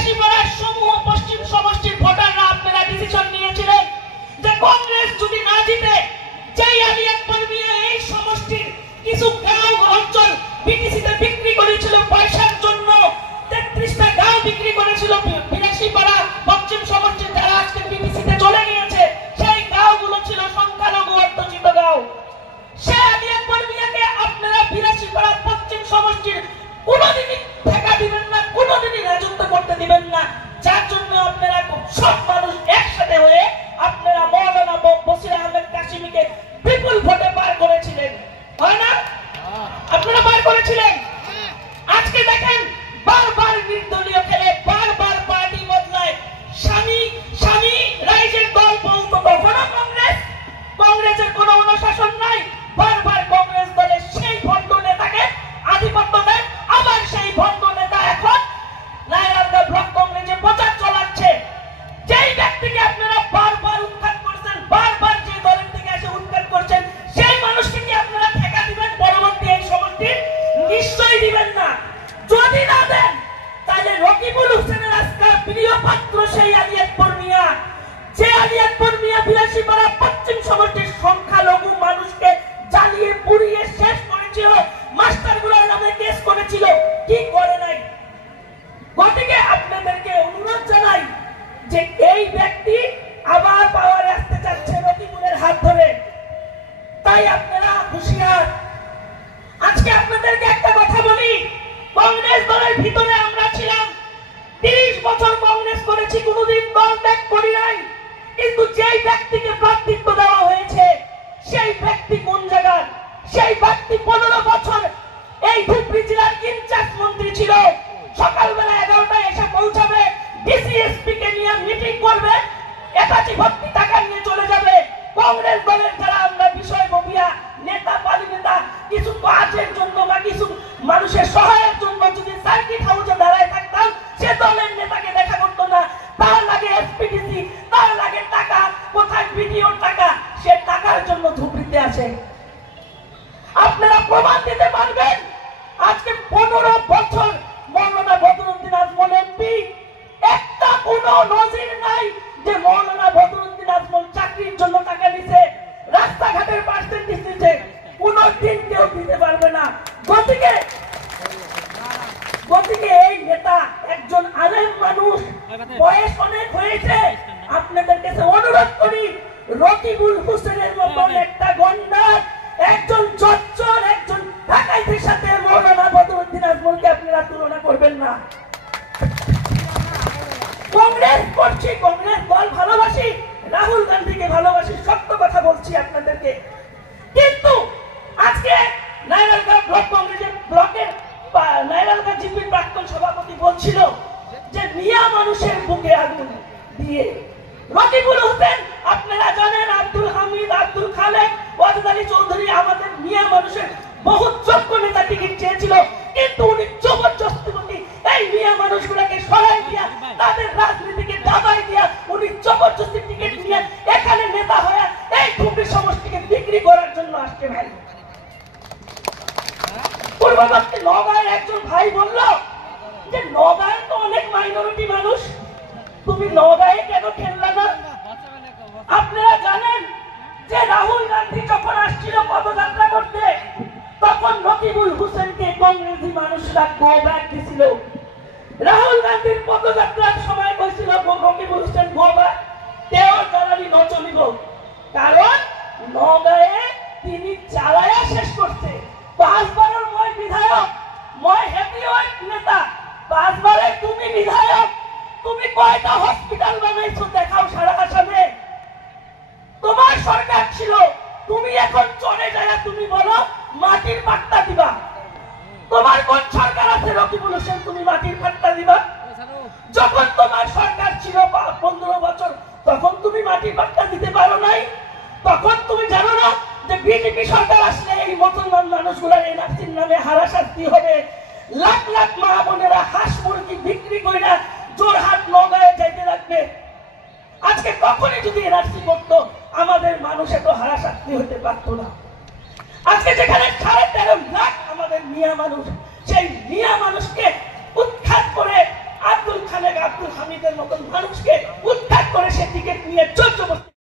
বিলাসীপাড়ার সমূহ পশ্চিম সমষ্টির ভোটাররা আপনারা ডিসিশন নিয়েছিলেন যে কংগ্রেস যদি না জিতে, যেই আলী আকবর মিয়া এই সমষ্টির কিছু গাঁও অঞ্চল বিটিসিতে বিক্রি করেছিল পয়সার জন্য, 33টা গাঁও বিক্রি করেছিল বিলাসীপাড়া পশ্চিম সমষ্টির, যারা আজকে বিটিসিতে চলে গিয়েছে, সেই গাঁওগুলো ছিল সংখ্যালঘু অধ্যুষিত গাঁও। সে আলী আকবর মিয়াকে আপনারা বিলাসীপাড়া পশ্চিম সমষ্টির কোনোদিনই ঠেকা দিবেন না, কোনোদিনই রাজত্ব করতে দিবেন না, যার জন্য আপনারা সব মানুষ একসাথে হয়ে আপনারা মৌলানা বশির আহমেদ কাশিমিকে বিপুল ভোটে পার করেছিলেন, হয় না? আপনারা পার করেছিলেন। আজকে দেখেন বারবার নির্দলীয় খেলে, বারবার পার্টি বদলায়, স্বামী রাইজের দল বলতো কখনো কংগ্রেসের কোনো অনুশাসন নাই, বারবার কংগ্রেস দলের সেই ভণ্ড নেতাকে আধিপত্য দেন, আবার সেই ভণ্ড নেতা এখন নারায়ণগঞ্জ ব্লক কংগ্রেসে প্রচার চালাচ্ছে। যেই ব্যক্তিকে আপনারা বারবার উৎখাত করছেন, বারবার যে দলের থেকে এসে উৎখাত করছেন, সেই মানুষকে কি আপনারা ঠেকা দিবেন পরবর্তী এই সমষ্টি? নিশ্চয়ই দিবেন না। যদি না দেন, তাহলে রকিবুল হোসেনের আজকাল প্রিয় পাত্র সেই আলী আকবর মিয়া, যে আলী আকবর মিয়া বিলাসীপাড়া পশ্চিম সমষ্টির সংখ্যালঘু মানুষকে জ্বালিয়ে পুড়িয়ে শেষ করেছিল, মাস্টারগুলোর নামে কেস করেছিল, কি করে নাই? গতিকে আপনাদেরকে অনুরোধ জানাই যে এই ব্যক্তি আবার পাওয়ারে আসতে চাচ্ছে রকিবুলের হাত ধরে, তাই আপনারা হুঁশিয়ার। আজকে আপনাদেরকে একটা কথা বলি, কংগ্রেস দলের ভিতরে আমরা ছিলাম, 30 বছর কংগ্রেস করেছি, কোনোদিন দল ত্যাগ করি নাই, কিন্তু যেই ব্যক্তিকে প্রার্থিত্ব দেওয়া হয়েছে সেই ব্যক্তি কোন জায়গার? সেই ব্যক্তি 15 বছর এই ধুবড়ী জেলার ইনচার্জ মন্ত্রী ছিল। সকালবেলা 11টায় এসে পৌঁছাবে, ডিসিএসপি কে নিয়ে মিটিং করবে, একাচি ভর্তি টাকা নিয়ে চলে যাবে। কংগ্রেস দলের যারা আমরা বিষয়ববিয়া নেতা, পালি নেতা, কিছু কাজের জন্য বা কিছু মানুষের সহায়ের জন্য যদি সার্কিট হাউসে দাঁড়ায় থাকতাম, সে দলের নেতাকে দেখা করতো না। তার লাগে এসপিডিসি, তার লাগে টাকা, কোথায় ভিডিওর টাকা, সে টাকার জন্য ধুবড়িতে আসে। আপনারা প্রমাণ দিতে পারবেন? আজকে 15 বছর মৌলানা বদরুদ্দিন আজমল এমপি, একটা কোনো নজির নাই যে মৌলানা বদরুদ্দিন আজমল চাকরির জন্য টাকা দিছে, রাস্তাঘাটের পার্সেন্টেজ দিচ্ছে, কোনদিন কেউ দিতে পারবে না। গতিকে এই নেতা একজন আলেম মানুষ, বয়স অনেক হয়েছে, আপনাদের কাছে অনুরোধ করি, রকিবুল হোসেনের মতন একটা গন্ডার, একজন চচ্চর, একজন ডাকাইতের সাথে মৌলানা বদরুদ্দিন আজমলকে আপনারা তুলনা করবেন না। কংগ্রেস করছি, কংগ্রেস দল ভালোবাসি, রাহুল গান্ধীকে ভালোবাসি, সত্য কথা বলছি আপনাদেরকে। কিন্তু আজকে নারায়ণগঞ্জ ব্লক কংগ্রেসের ব্লকের নারায়ণগঞ্জ জিপির প্রাক্তন সভাপতি বলছিল যে মিয়া মানুষের বুকে আগুন দিয়ে রকিবুল হোসেন, আপনারা জানেন আব্দুল হামিদ, আব্দুল খালেক, ওয়াজেদ আলী চৌধুরী আমাদের মিয়া মানুষের বহু যোগ্য নেতা টিকিট চেয়েছিল, কিন্তু উনি জবরদস্তি এই মিয়া মানুষগুলোকে সরাই দিয়া, তাদের রাজনীতিকে দাবাই দিয়া, উনি জবরদস্তি টিকিট নিয়ে এখানে নেতা হয়ে এই ধুবড়ী সমষ্টিকে বিক্রি করার জন্য আসছে। ভাই, পূর্ববর্তী নওগাঁয়ের একজন ভাই বলল যে নওগাঁয় তো অনেক মাইনরিটি মানুষ, তুমি নওগাঁয়ে কেন খেললে না? আপনারা জানেন যে রাহুল গান্ধী যখন আসছিল পদযাত্রা করতে, তখন রকিবুল হোসেনকে কংগ্রেসি মানুষরা গো ব্যাক দিছিল। রাহুল গান্ধীর পদযাত্রার সময় বলছিল রকিবুল হোসেন গো ব্যাক, তেও জ্বালানি নচলিব, কারণ নওগাঁয়ে তিনি জ্বালায়া শেষ করছে। 5 বারের মই বিধায়ক, মই হেভিওয়েট নেতা, 5 বারে তুমি বিধায়ক, তুমি কয়টা হসপিটাল বানাইছো দেখাও সারা আসামে। তোমার সরকার ছিল, তুমি এখন চলে যায় তুমি বলো মাটির পাট্টা দিবা। তোমার কোন সরকার আছে রকিবুল হোসেন তুমি মাটির পাট্টা দিবা? যখন তোমার সরকার ছিল 15 বছর, তখন তুমি মাটির পাট্টা দিতে পারো নাই? তখন তুমি জানো না যে বিজেপি সরকার আসলে এই মুসলমান মানুষগুলোর এনআরসির নামে হারাশাস্তি হবে, লাখ লাখ মা বোনেরা হাঁস মুরগি বিক্রি করে জোরহাট নওগাঁয়ে যাইতে লাগবে। আজকে কখনই যদি এনআরসি করতো, আমাদের মানুষ এত হারাশাস্তি হতে পারতো না। আজকে যেখানে 13.5 লাখ আমাদের মিয়া মানুষ, সেই মিয়া মানুষকে উৎখাত করে আব্দুল খালেক মানুষকে উদ্ধার করে সে টিকিট নিয়ে চলে